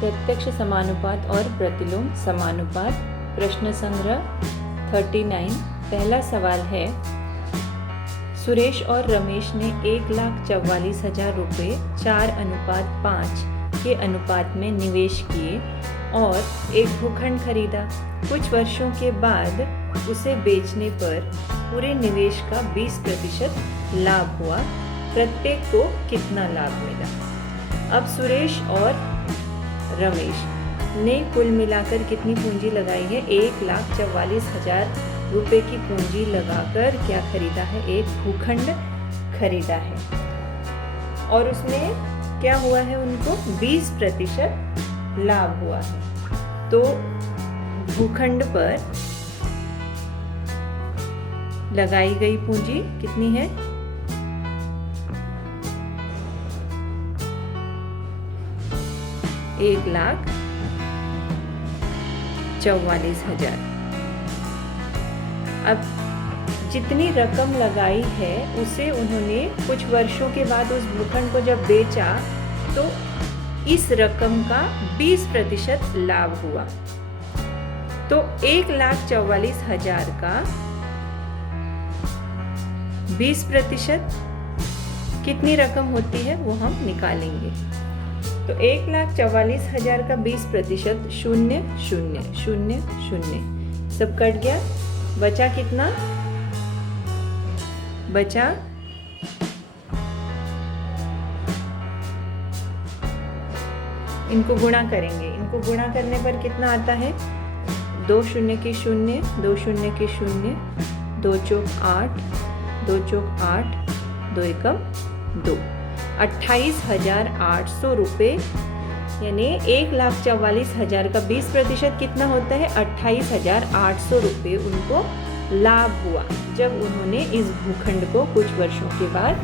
प्रत्यक्ष समानुपात और प्रतिलोम समानुपात। प्रश्न संग्रह 39। पहला सवाल है, सुरेश और रमेश ने 1,44,000 रुपये 4:5 के अनुपात में निवेश किए और एक भूखंड खरीदा। कुछ वर्षों के बाद उसे बेचने पर पूरे निवेश का 20% लाभ हुआ। प्रत्येक को कितना लाभ मिला? अब सुरेश और रमेश ने कुल मिलाकर कितनी पूंजी लगाई है? 1,44,000 रुपये की पूंजी लगाकर क्या खरीदा है? एक भूखंड खरीदा है और उसमें क्या हुआ है? उनको 20% लाभ हुआ है। तो भूखंड पर लगाई गई पूंजी कितनी है? 1,44,000। अब जितनी रकम लगाई है उसे उन्होंने कुछ वर्षों के बाद उस भूखंड को जब बेचा तो इस रकम का 20% लाभ हुआ। तो 1,44,000 का 20% कितनी रकम होती है वो हम निकालेंगे। तो 1,44,000 का 20% 0 0 0 0 सब कट गया। बचा कितना? बचा इनको गुणा करेंगे। इनको गुणा करने पर कितना आता है? 2 0 के 0, 2 0 के 0, 2 चौक 8, 2 चौक 8, 2 एकम 2। 28,800 रुपये, यानी 1,44,000 का 20% कितना होता है? 28,800 रुपये उनको लाभ हुआ जब उन्होंने इस भूखंड को कुछ वर्षों के बाद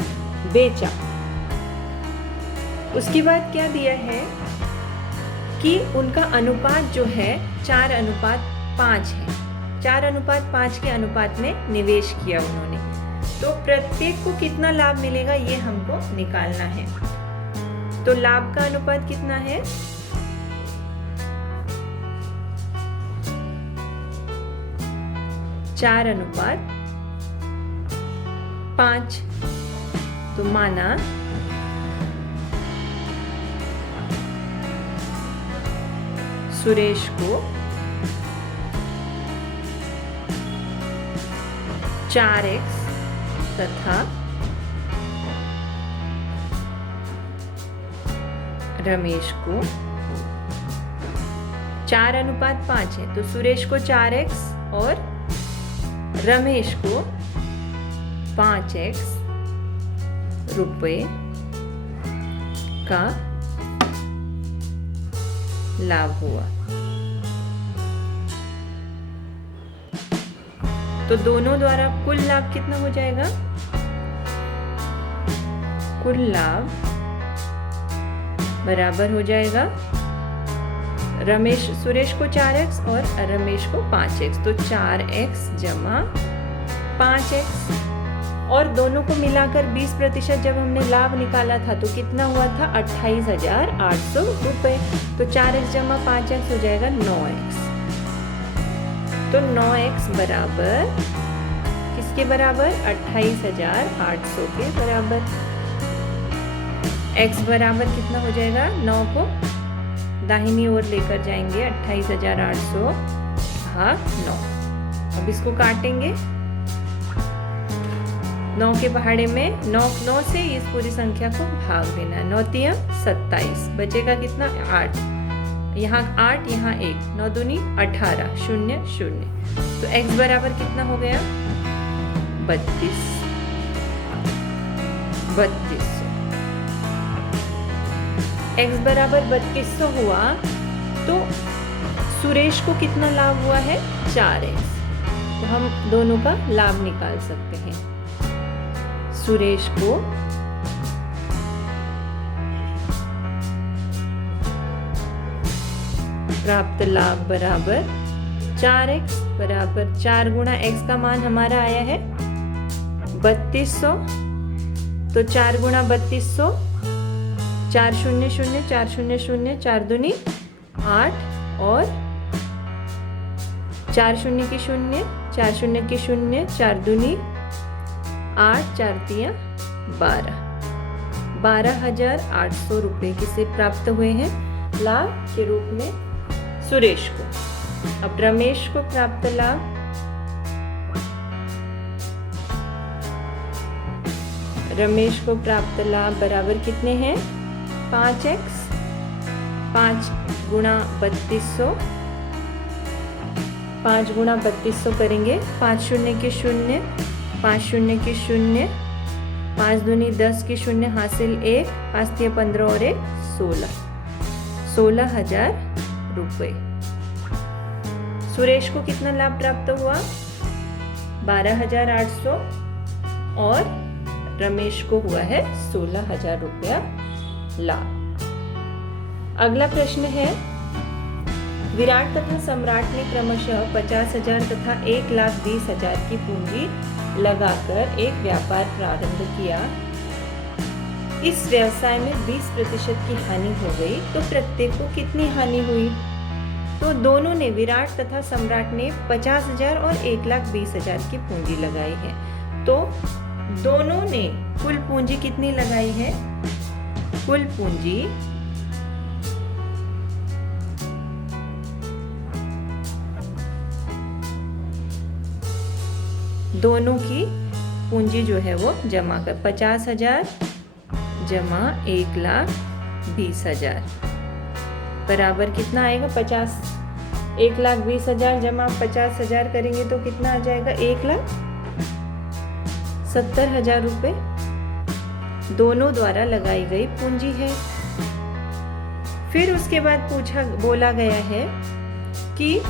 बेचा। उसके बाद क्या दिया है कि उनका अनुपात जो है 4:5 है। 4:5 के अनुपात में निवेश किया उन्होंने। तो प्रत्येक को कितना लाभ मिलेगा ये हमको निकालना है। तो लाभ का अनुपात कितना है? 4:5। तो माना सुरेश को 4x तथा रमेश को 4:5 है। तो सुरेश को 4x और रमेश को 5x रुपये का लाभ हुआ। तो दोनों द्वारा कुल लाभ कितना हो जाएगा? कुल लाभ बराबर हो जाएगा सुरेश को 4x और रमेश को 5x। तो 4x जमा 5x और दोनों को मिलाकर 20% जब हमने लाभ निकाला था तो कितना हुआ था? 28,800 रुपये। तो 4x जमा 5x हो जाएगा 9x। तो 9x बराबर किसके बराबर? 28,800 के बराबर। x बराबर कितना हो जाएगा? 9 को दाहिनी ओर लेकर जाएंगे। 28,800 भाग 9। अब इसको काटेंगे। 9 के पहाड़े में 9 से इस पूरी संख्या को भाग देना है। 9 तिया 27, बचेगा कितना? 8। यहाँ 8, यहाँ 1, 9 दूनी 18, 0 0। तो x बराबर कितना हो गया? 32। x बराबर 3200 हुआ तो सुरेश को कितना लाभ हुआ है? 4x। तो हम दोनों का लाभ निकाल सकते हैं। सुरेश को प्राप्त लाभ बराबर 4x बराबर 4 गुणा x का मान हमारा आया है 3200। तो 4 गुणा 3200, 4 0 0, 4 0 0, 4 दूनी 8 और 4 शून्य की शून्य, 4 शून्य की शून्य, 4 दूनी 8, 4 तिया 12, 12,800 रुपये किसे प्राप्त हुए हैं लाभ के रूप में? सुरेश को। अब रमेश को प्राप्त लाभ, रमेश को प्राप्त लाभ बराबर कितने हैं? 5x, 5 गुणा 3200, 5 गुणा 3200 करेंगे, 5 शून्य की शून्य, 5 शून्य की शून्य, 5 दूनी 10 की शून्य हासिल 1, 5 तिया 15 और 1 16, 16,000 रुपये। सुरेश को कितना लाभ प्राप्त हुआ? 12,800 और रमेश को हुआ है 16,000 रुपया लाभ। अगला प्रश्न है, विराट तथा सम्राट ने क्रमशः 50,000 तथा 1,20,000 की पूंजी लगाकर एक व्यापार प्रारंभ किया। इस व्यवसाय में 20% की हानि हो गई, तो प्रत्येक को कितनी हानि हुई? तो दोनों ने, विराट तथा सम्राट ने 50,000 और 1,20,000 की पूंजी लगाई है। तो दोनों ने कुल पूंजी कितनी लगाई है? कुल पूंजी दोनों की पूंजी जो है वो जमा कर 50,000 जमा 1,20,000 बराबर कितना आएगा? 1,20,000 जमा 50,000 करेंगे तो कितना आ जाएगा? 1,70,000 रुपये दोनों द्वारा लगाई गई पूंजी है। फिर उसके बाद बोला गया है कि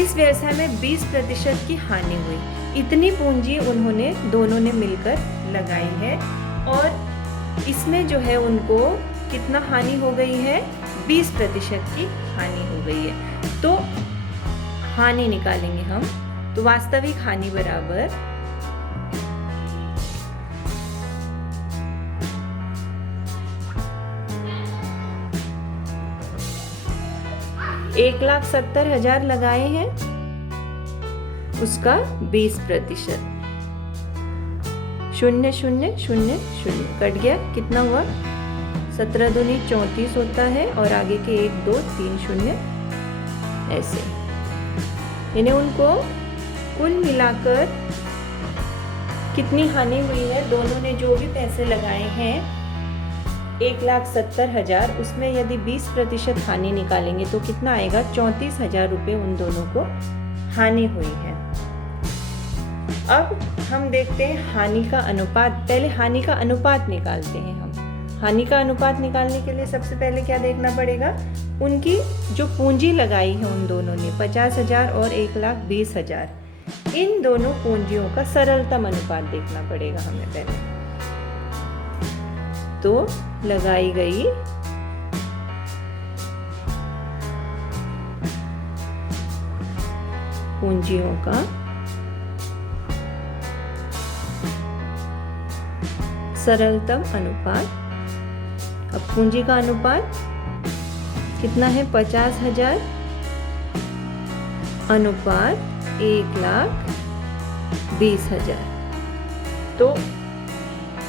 इस व्यवसाय में 20% की हानि हुई। इतनी पूंजी उन्होंने दोनों ने मिलकर लगाई है और इसमें जो है उनको कितना हानि हो गई है? 20% की हानि हो गई है। तो हानि निकालेंगे हम, तो वास्तविक हानि बराबर 1,70,000 लगाए हैं, उसका 20%, 0 0 0 0 कट गया, कितना हुआ? 17 दूनी 34 होता है और आगे के 1 2 3 0 ऐसे, यानी उनको कुल मिलाकर कितनी हानि हुई है? दोनों ने जो भी पैसे लगाए हैं 1,70,000, उसमें यदि 20% हानि निकालेंगे तो कितना आएगा? 34,000 रुपये उन दोनों को हानि हुई है। अब हम देखते हैं हानि का अनुपात। पहले हानि का अनुपात निकालते हैं हम। हानि का अनुपात निकालने के लिए सबसे पहले क्या देखना पड़ेगा? उनकी जो पूंजी लगाई है उन दोनों ने 50,000 और 1,20,000, इन दोनों पूंजियों का सरलतम अनुपात देखना पड़ेगा हमें पहले। तो लगाई गई पूंजियों का सरलतम अनुपात। अब पूंजी का अनुपात कितना है? 50,000 अनुपात 1,20,000, तो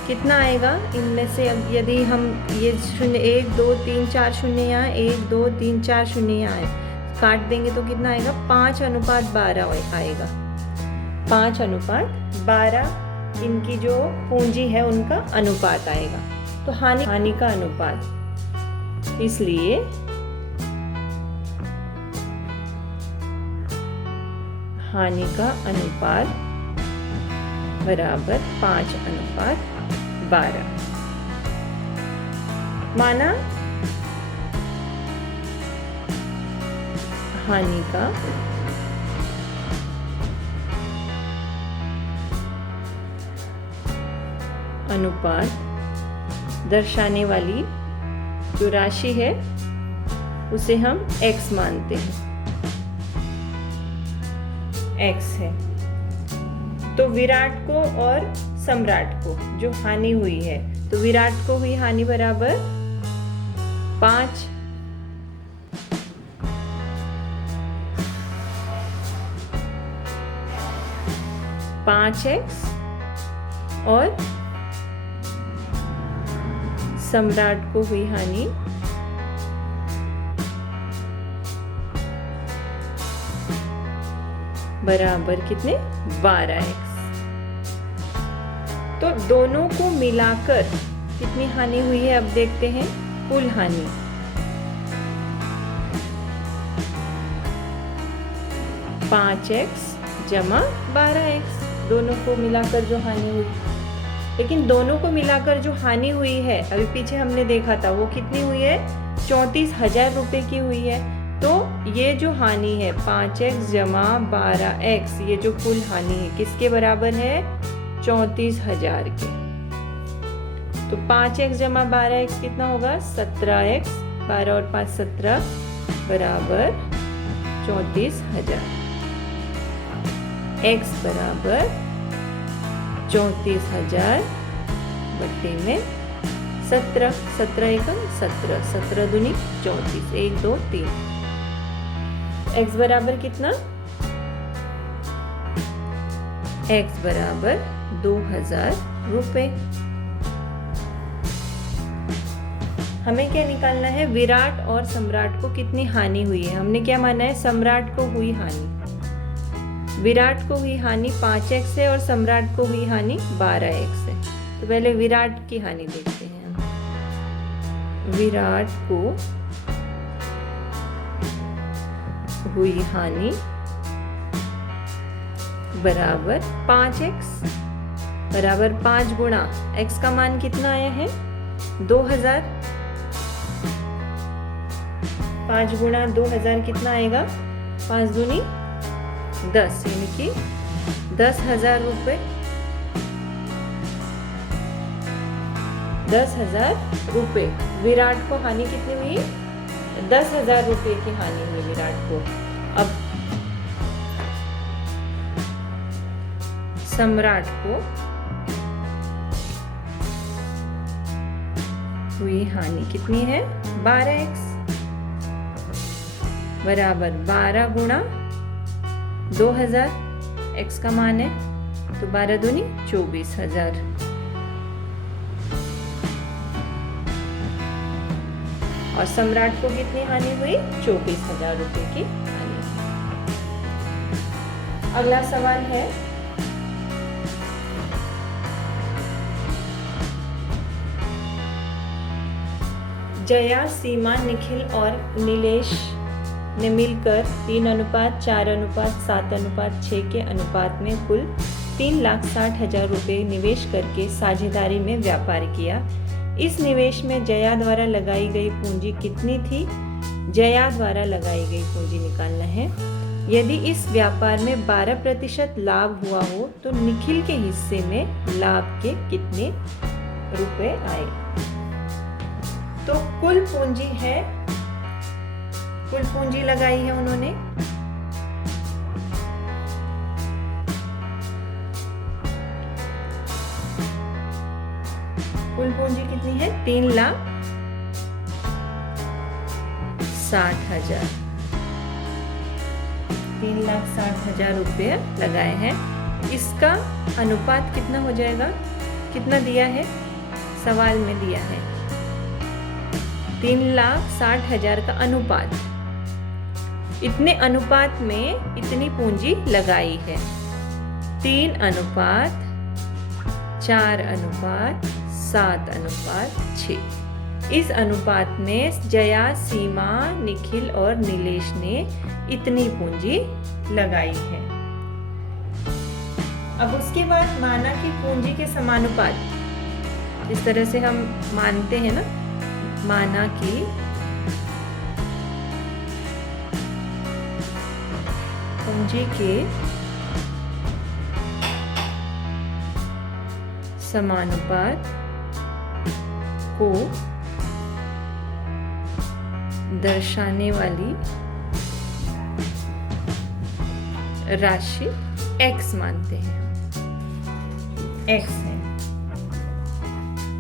कितना आएगा इनमें से? अब यदि हम ये 0 1 2 3 4 शून्य यहाँ, 1 2 3 4 शून्य यहाँ आए, काट देंगे तो कितना आएगा? 5:12 आएगा। 5:12 इनकी जो पूंजी है उनका अनुपात आएगा। तो हानि का अनुपात, इसलिए हानि का अनुपात बराबर 5:12 माना। हानि का अनुपात दर्शाने वाली जो राशि है उसे हम x मानते हैं, x है। तो विराट को और सम्राट को जो हानि हुई है, तो विराट को हुई हानि बराबर 5 5x और सम्राट को हुई हानि बराबर कितने 12x। तो दोनों को मिलाकर कितनी हानि हुई है अब देखते हैं। कुल हानि 5x जमा 12x, दोनों को मिलाकर जो हानि हुई। लेकिन दोनों को मिलाकर जो हानि हुई है अभी पीछे हमने देखा था वो कितनी हुई है, 34,000 रुपए की हुई है। तो ये जो हानि है 5x जमा 12x, ये जो कुल हानि है किसके बराबर है, 34,000 के। तो 5x जमा 12x कितना होगा, 17x, 12 और 5 17 बराबर 34,000। x बराबर 34,000 बट्टे में 17, 17 एकम 17, 17 दूनी 34, 1 2 3। x बराबर कितना, x बराबर 2,000 रुपए। हमें क्या निकालना है, विराट और सम्राट को कितनी हानि हुई है। हमने क्या माना है, सम्राट को हुई हानि। विराट को हुई हानि 5x है और सम्राट को हुई हानि 12x है। तो पहले विराट की हानि देखते हैं। विराट को हुई हानि बराबर 5x बराबर 5 गुणा x का मान कितना आया है, 2000। 5 गुणा 2000 कितना आएगा, 5 दूनी 10, यानी कि 10,000 रुपये। 10,000 रुपये विराट को हानि कितनी हुई, 10,000 रुपये की हानि हुई विराट को। अब सम्राट को हुई हानि कितनी है, 12x बराबर 12 गुणा 2000, x का मान है तो 12 दूनी 24,000। और सम्राट को कितनी हानि हुई, 24,000 रुपए की हानि। अगला सवाल है, जया, सीमा, निखिल और नीलेश ने मिलकर 3:4:7:6 के अनुपात में कुल 3,60,000 रुपये निवेश करके साझेदारी में व्यापार किया। इस निवेश में जया द्वारा लगाई गई पूंजी कितनी थी। जया द्वारा लगाई गई पूंजी निकालना है। यदि इस व्यापार में 12% लाभ हुआ हो तो निखिल के हिस्से में लाभ के कितने रुपए आए। तो कुल पूंजी है, कुल पूंजी लगाई है उन्होंने, कुल पूंजी कितनी है, 3,60,000। 3,60,000 रुपये लगाए हैं। इसका अनुपात कितना हो जाएगा, कितना दिया है, सवाल में दिया है 3,60,000 का अनुपात। इतने अनुपात में इतनी पूंजी लगाई है, 3:4:7:6। इस अनुपात में जया, सीमा, निखिल और नीलेश ने इतनी पूंजी लगाई है। अब उसके बाद माना कि पूंजी के समानुपात, इस तरह से हम मानते हैं ना, माना कि पूंजी के समानुपात को दर्शाने वाली राशि x मानते हैं, x है।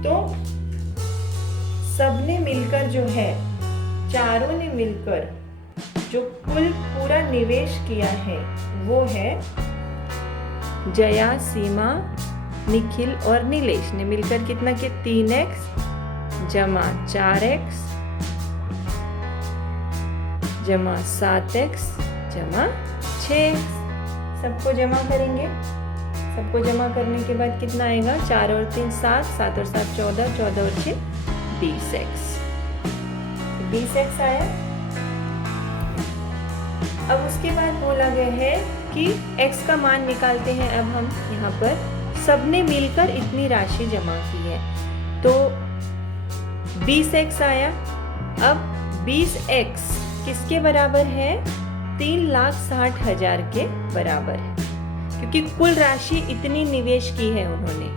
तो सबने मिलकर जो है, चारों ने मिलकर जो कुल पूरा निवेश किया है वो है जया, सीमा, निखिल और नीलेश ने मिलकर कितना किया? 3x जमा 4x जमा 7x जमा 6x। सबको जमा करेंगे। सबको जमा करने के बाद कितना आएगा? 4 और 3 7, 7 और 7 14, 14 और 6 20x। 20x आया। अब उसके बाद बोला गया है कि x का मान निकालते हैं। अब हम यहाँ पर सबने मिलकर इतनी राशि जमा की है तो 20x आया। अब 20x किसके बराबर है? 3,60,000 के बराबर है, क्योंकि कुल राशि इतनी निवेश की है उन्होंने,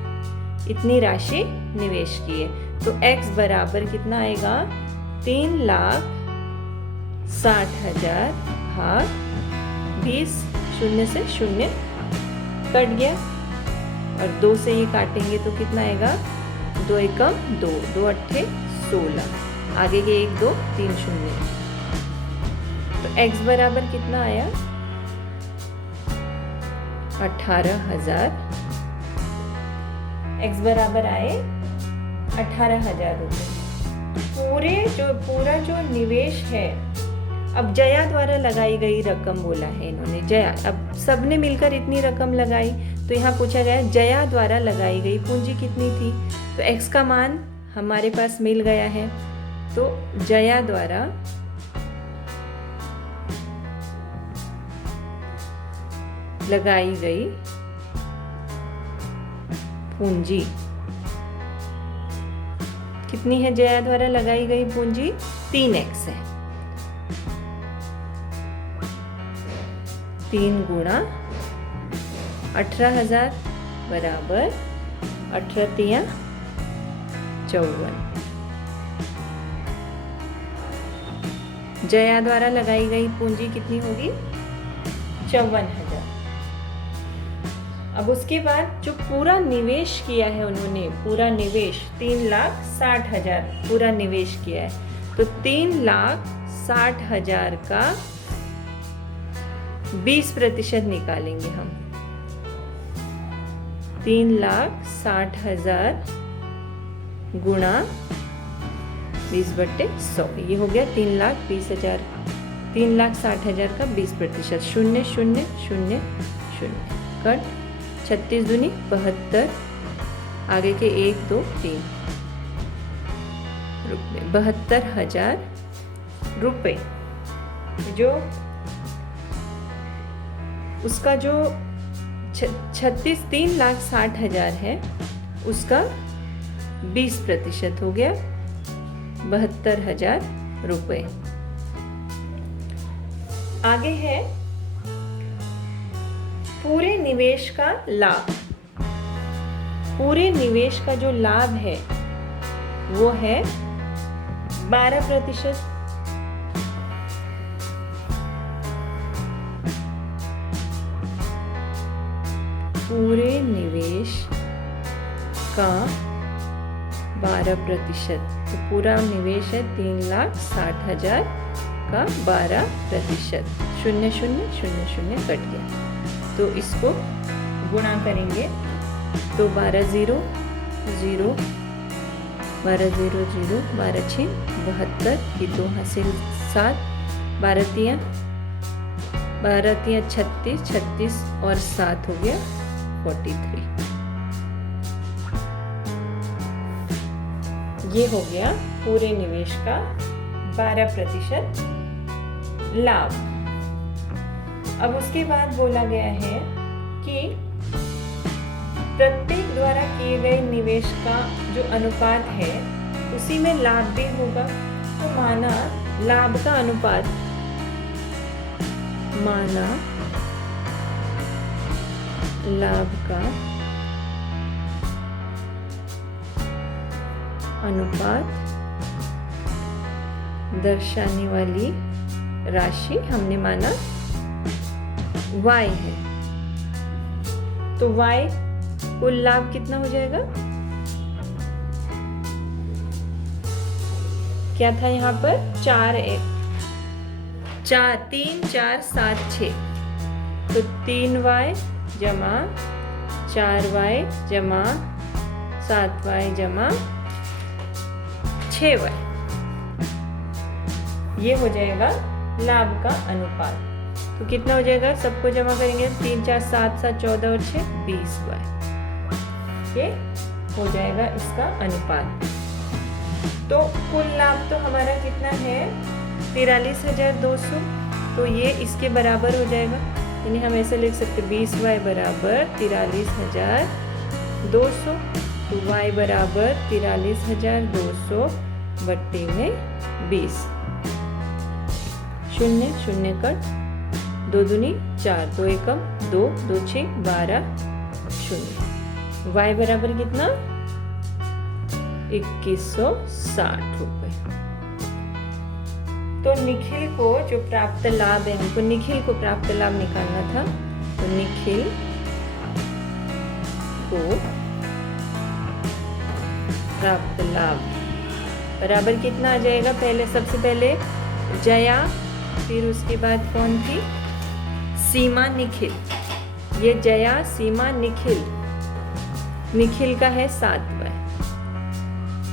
इतनी राशि निवेश की है। तो x बराबर कितना आएगा? 3,60,000 भाग 20, शून्य से शून्य कट गया और 2 से ये काटेंगे तो कितना आएगा? 2 एकम 2, 2 अट्ठे 16, आगे के 1 2 3 शून्य। तो x बराबर कितना आया? 18,000। x बराबर आए 18,000 रुपये। पूरा जो निवेश है, अब जया द्वारा लगाई गई रकम बोला है इन्होंने। जया, अब सबने मिलकर इतनी रकम लगाई तो यहाँ पूछा गया जया द्वारा लगाई गई पूंजी कितनी थी। तो x का मान हमारे पास मिल गया है। तो जया द्वारा लगाई गई पूंजी कितनी है? जया द्वारा लगाई गई पूंजी 3x है। 3 गुणा 18,000 बराबर 18 तिया 54। जया द्वारा लगाई गई पूंजी कितनी होगी? 54,000। अब उसके बाद जो पूरा निवेश किया है उन्होंने, पूरा निवेश 3,60,000 पूरा निवेश किया है, तो 3,60,000 का 20% निकालेंगे हम। 3,60,000 गुणा 20/100, ये हो गया 3,20,000। 3,60,000 का 20%, 0 0 0 0 कट 36 दूनी 72, आगे के 1 2 3 रुपये 72,000 रुपये। जो उसका जो 3,60,000 है उसका 20% हो गया 72,000 रुपये। आगे है पूरे निवेश का लाभ। पूरे निवेश का जो लाभ है वो है 12%। पूरे निवेश का 12%। तो पूरा निवेश है 3,60,000 का 12%, 0 0 0 0 कट गया। तो इसको गुणा करेंगे तो 12 0 0, 12 0 0, 12 6 72 की 2 हासिल 7, 12 तिया 36, 36 और 7 हो गया 43। ये हो गया पूरे निवेश का 12% लाभ। अब उसके बाद बोला गया है कि प्रत्येक द्वारा किए गए निवेश का जो अनुपात है उसी में लाभ भी होगा। तो माना लाभ का अनुपात, माना लाभ का अनुपात दर्शाने वाली राशि हमने माना y है। तो y कुल लाभ कितना हो जाएगा? क्या था यहाँ पर? 3 4 7 6, तो 3y जमा 4y जमा 7y जमा 6y, ये हो जाएगा लाभ का अनुपात। तो कितना हो जाएगा, सबको जमा करेंगे 3 4 7 7 14 और 6 20y, ये हो जाएगा इसका अनुपात। तो कुल लाभ तो हमारा कितना है 43,200, तो ये इसके बराबर हो जाएगा। यानी हम ऐसे लिख सकते 20y बराबर 43,200, तो y बराबर 43,200 बट्टे में 20, 0 0 कट, 2 दूनी 4, 2 एकम 2, 2 6 12, 0। y बराबर कितना 2160 रुपये। तो निखिल को जो प्राप्त लाभ है, हमको निखिल को प्राप्त लाभ निकालना था, तो निखिल को प्राप्त लाभ बराबर कितना आ जाएगा, पहले सबसे पहले जया, फिर उसके बाद कौन थी, सीमा निखिल। ये जया सीमा निखिल, निखिल का है 7y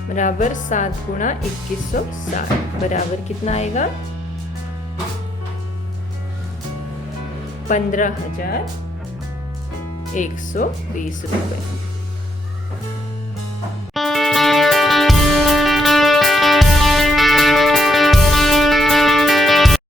बराबर 7 गुणा 2160 बराबर कितना आएगा 15,120 रुपये।